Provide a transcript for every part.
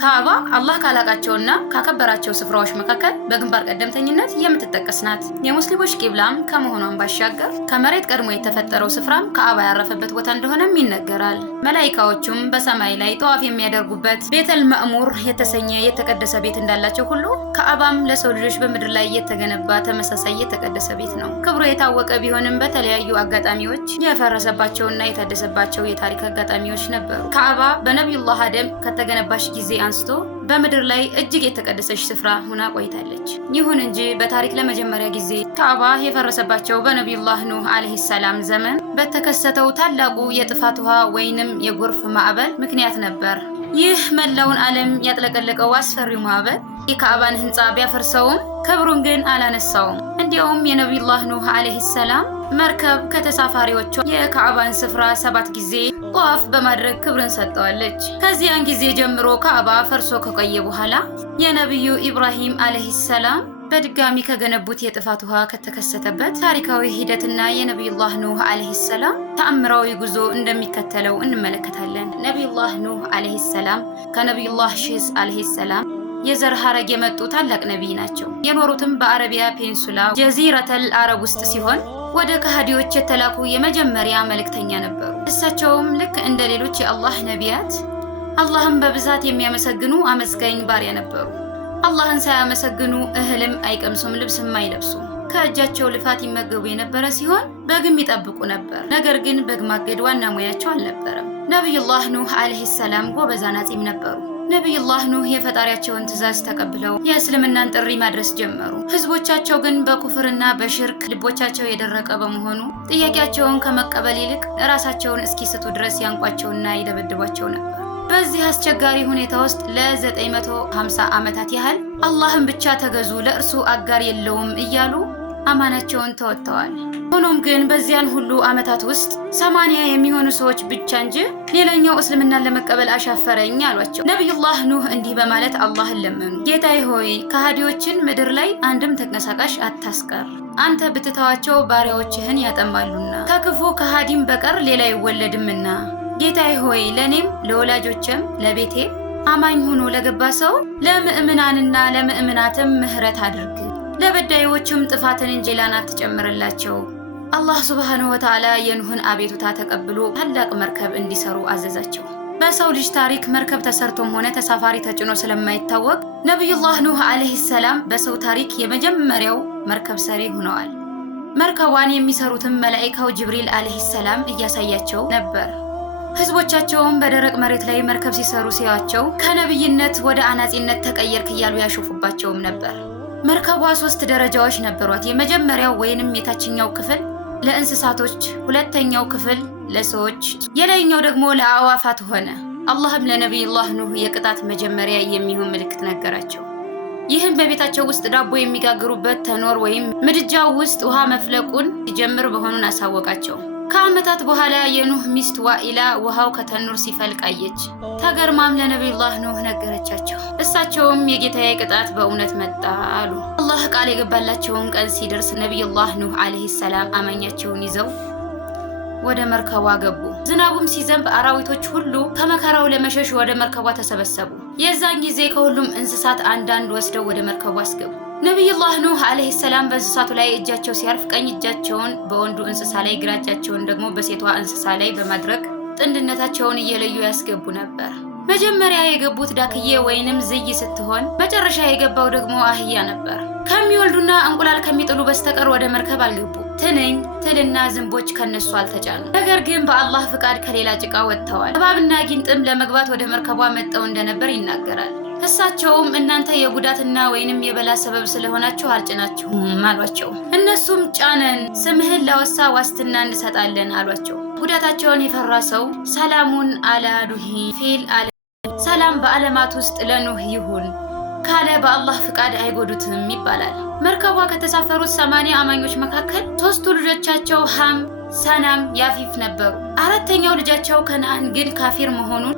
ካዕባ አላህ ካላቃቸውና ካከበራቸው ስፍራዎች መካከል በግንባር ቀደምተኝነት የምትጠቀስ ናት። የሙስሊሞች ቂብላም ከመሆኗን ባሻገር ከመሬት ቀድሞ የተፈጠረው ስፍራም ካዕባ ያረፈበት ቦታ እንደሆነም ይነገራል። መላኢካዎቹም በሰማይ ላይ ጠዋፍ የሚያደርጉበት ቤተል መእሙር የተሰኘ የተቀደሰ ቤት እንዳላቸው ሁሉ ካዕባም ለሰው ልጆች በምድር ላይ የተገነባ ተመሳሳይ የተቀደሰ ቤት ነው። ክብሩ የታወቀ ቢሆንም በተለያዩ አጋጣሚዎች የፈረሰባቸውና የታደሰባቸው የታሪክ አጋጣሚዎች ነበሩ። ካዕባ በነቢዩላህ አደም ከተገነባሽ ጊዜ አንስቶ በምድር ላይ እጅግ የተቀደሰች ስፍራ ሆና ቆይታለች። ይሁን እንጂ በታሪክ ለመጀመሪያ ጊዜ ካዕባ የፈረሰባቸው በነቢዩላህ ኑህ አለይሂ ሰላም ዘመን በተከሰተው ታላቁ የጥፋት ውሃ ወይንም የጎርፍ ማዕበል ምክንያት ነበር። ይህ መላውን ዓለም ያጥለቀለቀው አስፈሪው ማዕበል የካዕባን ህንፃ ቢያፈርሰውም ክብሩን ግን አላነሳውም። እንዲያውም የነቢዩላህ ኑህ አለይሂ ሰላም መርከብ ከተሳፋሪዎቿ የካዕባን ስፍራ 7 ጊዜ ጧፍ በማድረግ ክብርን ሰጠዋለች። ከዚያን ጊዜ ጀምሮ ካዕባ ፈርሶ ከቆየ በኋላ የነቢዩ ኢብራሂም አለይሂ ሰላም በድጋሚ ከገነቡት የጥፋት ውሃ ከተከሰተበት ታሪካዊ ሂደትና የነቢዩላህ ኑህ አለይሂ ሰላም ተአምራዊ ጉዞ እንደሚከተለው እንመለከታለን። ነቢዩላህ ኑህ አለይሂ ሰላም ከነቢዩላህ ሺስ አለይሂ ሰላም የዘር ሐረግ የመጡ ታላቅ ነቢይ ናቸው። የኖሩትም በአረቢያ ፔንሱላ ጀዚረተል አረብ ውስጥ ሲሆን ወደ ከሃዲዎች የተላኩ የመጀመሪያ መልእክተኛ ነበሩ። እሳቸውም ልክ እንደ ሌሎች የአላህ ነቢያት አላህን በብዛት የሚያመሰግኑ አመስጋኝ ባሪያ ነበሩ። አላህን ሳያመሰግኑ እህልም አይቀምሱም፣ ልብስም አይለብሱም። ከእጃቸው ልፋት ይመገቡ የነበረ ሲሆን በግም ይጠብቁ ነበር። ነገር ግን በግ ማገድ ዋና ሙያቸው አልነበረም። ነቢዩላህ ኑህ አለይሂ ሰላም ጎበዝ አናጺም ነበሩ። ነቢዩላህ ኑህ የፈጣሪያቸውን ትእዛዝ ተቀብለው የእስልምናን ጥሪ ማድረስ ጀመሩ። ህዝቦቻቸው ግን በኩፍርና በሽርክ ልቦቻቸው የደረቀ በመሆኑ ጥያቄያቸውን ከመቀበል ይልቅ ራሳቸውን እስኪስቱ ድረስ ያንቋቸውና ይደበድቧቸው ነበር። በዚህ አስቸጋሪ ሁኔታ ውስጥ ለ950 ዓመታት ያህል አላህን ብቻ ተገዙ፣ ለእርሱ አጋር የለውም እያሉ አማናቸውን ተወጥተዋል። ሆኖም ግን በዚያን ሁሉ ዓመታት ውስጥ 80 የሚሆኑ ሰዎች ብቻ እንጂ ሌላኛው እስልምናን ለመቀበል አሻፈረኝ አሏቸው። ነቢዩላህ ኑህ እንዲህ በማለት አላህን ለመኑ። ጌታዬ ሆይ ከሃዲዎችን ምድር ላይ አንድም ተንቀሳቃሽ አታስቀር። አንተ ብትተዋቸው ባሪያዎችህን ያጠማሉና ከክፉ ከሃዲም በቀር ሌላ አይወለድምና። ጌታዬ ሆይ ለኔም ለወላጆችም ለቤቴ አማኝ ሆኖ ለገባ ሰው ለምእምናንና ለምእምናትም ምህረት አድርግ። ለበዳዮችም ጥፋትን እንጂ ላን አትጨምርላቸው። አላህ ሱብሃነሁ ወተዓላ የኑህን አቤቱታ ተቀብሎ ታላቅ መርከብ እንዲሰሩ አዘዛቸው። በሰው ልጅ ታሪክ መርከብ ተሰርቶም ሆነ ተሳፋሪ ተጭኖ ስለማይታወቅ ነቢዩላህ ኑህ አለይሂ ሰላም በሰው ታሪክ የመጀመሪያው መርከብ ሰሪ ሆነዋል። መርከቧን የሚሰሩትም መላኢካው ጅብሪል አለይሂ ሰላም እያሳያቸው ነበር። ህዝቦቻቸውም በደረቅ መሬት ላይ መርከብ ሲሰሩ ሲያቸው ከነብይነት ወደ አናጺነት ተቀየርክ እያሉ ያሾፉባቸውም ነበር። መርከቧ 3 ደረጃዎች ነበሯት። የመጀመሪያው ወይንም የታችኛው ክፍል ለእንስሳቶች፣ ሁለተኛው ክፍል ለሰዎች፣ የላይኛው ደግሞ ለአዕዋፋት ሆነ። አላህም ለነቢዩላህ ኑህ የቅጣት መጀመሪያ የሚሆን ምልክት ነገራቸው። ይህም በቤታቸው ውስጥ ዳቦ የሚጋግሩበት ተኖር ወይም ምድጃው ውስጥ ውሃ መፍለቁን ሲጀምር መሆኑን አሳወቃቸው። ከዓመታት በኋላ የኑህ ሚስት ዋኢላ ውሃው ከተኑር ሲፈልቅ አየች። ተገርማም ለነቢዩላህ ኑህ ነገረቻቸው። እሳቸውም የጌታዬ ቅጣት በእውነት መጣ አሉ። አላህ ቃል የገባላቸውን ቀን ሲደርስ ነቢዩላህ ኑህ አለይሂ ሰላም አማኛቸውን ይዘው ወደ መርከቧ ገቡ። ዝናቡም ሲዘንብ አራዊቶች ሁሉ ከመከራው ለመሸሽ ወደ መርከቧ ተሰበሰቡ። የዛን ጊዜ ከሁሉም እንስሳት አንዳንድ ወስደው ወደ መርከቧ አስገቡ። ነቢዩላህ ኑህ አለይሂ ሰላም በእንስሳቱ ላይ እጃቸው ሲያርፍ ቀኝ እጃቸውን በወንዱ እንስሳ ላይ፣ ግራ እጃቸውን ደግሞ በሴቷ እንስሳ ላይ በማድረግ ጥንድነታቸውን እየለዩ ያስገቡ ነበር። መጀመሪያ የገቡት ዳክዬ ወይንም ዝይ ስትሆን መጨረሻ የገባው ደግሞ አህያ ነበር። ከሚወልዱና እንቁላል ከሚጥሉ በስተቀር ወደ መርከብ አልገቡ። ትንኝ፣ ትልና ዝንቦች ከነሱ አልተጫኑ። ነገር ግን በአላህ ፍቃድ ከሌላ ጭቃ ወጥተዋል። እባብና ጊንጥም ለመግባት ወደ መርከቧ መጠው እንደነበር ይናገራል። እሳቸውም እናንተ የጉዳትና ወይንም የበላ ሰበብ ስለሆናችሁ አልጭናችሁም አሏቸው። እነሱም ጫነን፣ ስምህን ላወሳ ዋስትና እንሰጣለን አሏቸው። ጉዳታቸውን የፈራ ሰው ሰላሙን አላ ኑህ ፊል አለ፣ ሰላም በዓለማት ውስጥ ለኑህ ይሁን ካለ በአላህ ፍቃድ አይጎዱትም ይባላል። መርከቧ ከተሳፈሩት 80 አማኞች መካከል 3ቱ ልጆቻቸው ሃም፣ ሰናም፣ ያፊፍ ነበሩ። 4ተኛው ልጃቸው ከነአን ግን ካፊር መሆኑን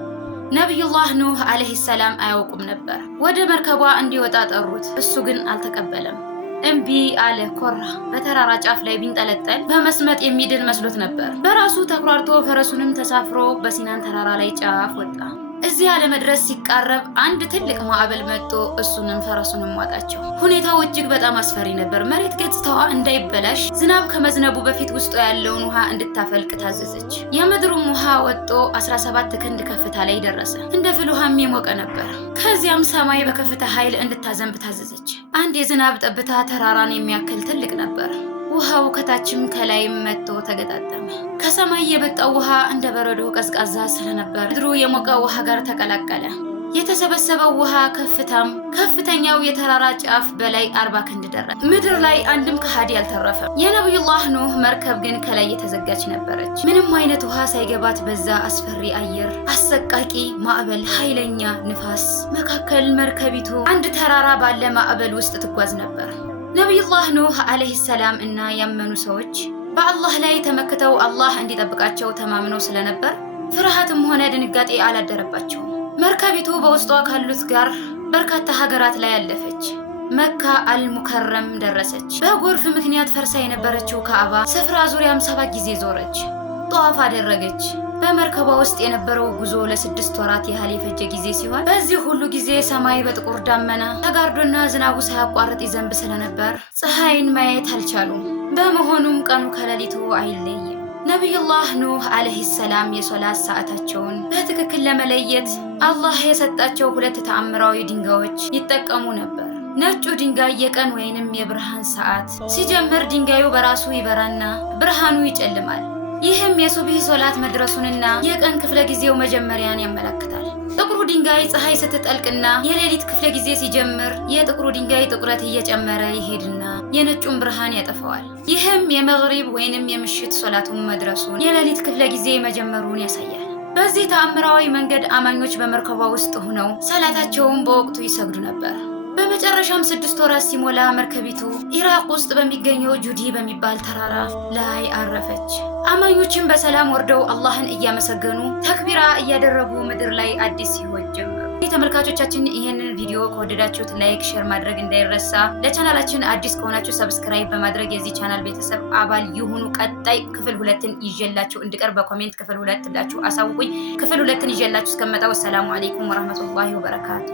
ነቢዩላህ ኑህ አለይሂ ሰላም አያውቁም ነበር። ወደ መርከቧ እንዲወጣ ጠሩት። እሱ ግን አልተቀበለም። እምቢ አለ፣ ኮራ። በተራራ ጫፍ ላይ ቢንጠለጠል በመስመጥ የሚድን መስሎት ነበር። በራሱ ተኩራርቶ ፈረሱንም ተሳፍሮ በሲናን ተራራ ላይ ጫፍ ወጣ። እዚያ ለመድረስ ሲቃረብ አንድ ትልቅ ማዕበል መጥቶ እሱንም ፈረሱንም ዋጣቸው። ሁኔታው እጅግ በጣም አስፈሪ ነበር። መሬት ገጽታዋ እንዳይበላሽ ዝናብ ከመዝነቡ በፊት ውስጧ ያለውን ውሃ እንድታፈልቅ ታዘዘች። የምድሩም ውሃ ወጥቶ 17 ክንድ ከፍታ ላይ ደረሰ። እንደ ፍል ውሃም የሞቀ ነበር። ከዚያም ሰማይ በከፍታ ኃይል እንድታዘንብ ታዘዘች። አንድ የዝናብ ጠብታ ተራራን የሚያክል ትልቅ ነበር። ውሃው ከታችም ከላይም መጥቶ ተገጣጠመ። ከሰማይ የመጣው ውሃ እንደ በረዶ ቀዝቃዛ ስለነበር ምድሩ የሞቀ ውሃ ጋር ተቀላቀለ። የተሰበሰበው ውሃ ከፍተኛው የተራራ ጫፍ በላይ 40 ክንድ ደረሰ። ምድር ላይ አንድም ከሃዲ አልተረፈም። የነብዩላህ ኑህ መርከብ ግን ከላይ የተዘጋች ነበረች። ምንም አይነት ውሃ ሳይገባት በዛ አስፈሪ አየር፣ አሰቃቂ ማዕበል፣ ኃይለኛ ንፋስ መካከል መርከቢቱ አንድ ተራራ ባለ ማዕበል ውስጥ ትጓዝ ነበር። ነብዩላህ ኑህ አለይሂ ሰላም እና ያመኑ ሰዎች በአላህ ላይ ተመክተው አላህ እንዲጠብቃቸው ተማምነው ስለነበር ፍርሃትም ሆነ ድንጋጤ አላደረባቸውም። መርከቢቱ በውስጧ ካሉት ጋር በርካታ ሀገራት ላይ አለፈች። መካ አልሙከረም ደረሰች። በጎርፍ ምክንያት ፈርሳ የነበረችው ካዕባ ስፍራ ዙሪያም 7 ጊዜ ዞረች፣ ጧፍ አደረገች። በመርከቧ ውስጥ የነበረው ጉዞ ለ6 ወራት ያህል የፈጀ ጊዜ ሲሆን በዚህ ሁሉ ጊዜ ሰማይ በጥቁር ዳመና ተጋርዶና ዝናቡ ሳያቋርጥ ይዘንብ ስለነበር ፀሐይን ማየት አልቻሉም። በመሆኑም ቀኑ ከሌሊቱ አይለይም። ነብዩላህ ኑህ አለይሂ ሰላም የሶላት ሰዓታቸውን በትክክል ለመለየት አላህ የሰጣቸው 2 ተአምራዊ ድንጋዮች ይጠቀሙ ነበር። ነጩ ድንጋይ የቀን ወይንም የብርሃን ሰዓት ሲጀምር ድንጋዩ በራሱ ይበራና ብርሃኑ ይጨልማል። ይህም የሱብሂ ሶላት መድረሱንና የቀን ክፍለ ጊዜው መጀመሪያን ያመለክታል። ጥቁሩ ድንጋይ ፀሐይ ስትጠልቅና የሌሊት ክፍለ ጊዜ ሲጀምር የጥቁሩ ድንጋይ ጥቁረት እየጨመረ ይሄድና የነጩን ብርሃን ያጠፋዋል። ይህም የመግሪብ ወይንም የምሽት ሶላቱን መድረሱን የሌሊት ክፍለ ጊዜ መጀመሩን ያሳያል። በዚህ ተአምራዊ መንገድ አማኞች በመርከቧ ውስጥ ሆነው ሰላታቸውን በወቅቱ ይሰግዱ ነበር። በመጨረሻም 6 ወራት ሲሞላ መርከቢቱ ኢራቅ ውስጥ በሚገኘው ጁዲ በሚባል ተራራ ላይ አረፈች። አማኞችን በሰላም ወርደው አላህን እያመሰገኑ ተክቢራ እያደረጉ ምድር ላይ አዲስ ህይወት ጀመሩ። ተመልካቾቻችን ይሄንን ቪዲዮ ከወደዳችሁት ላይክ፣ ሼር ማድረግ እንዳይረሳ። ለቻናላችን አዲስ ከሆናችሁ ሰብስክራይብ በማድረግ የዚህ ቻናል ቤተሰብ አባል ይሁኑ። ቀጣይ ክፍል 2ን ይዤላችሁ እንድቀርብ በኮሜንት ክፍል 2 ብላችሁ አሳውቁኝ። ክፍል 2ን ይዤላችሁ እስከመጣ ወሰላሙ አለይኩም ወራህመቱላሂ ወበረካቱ።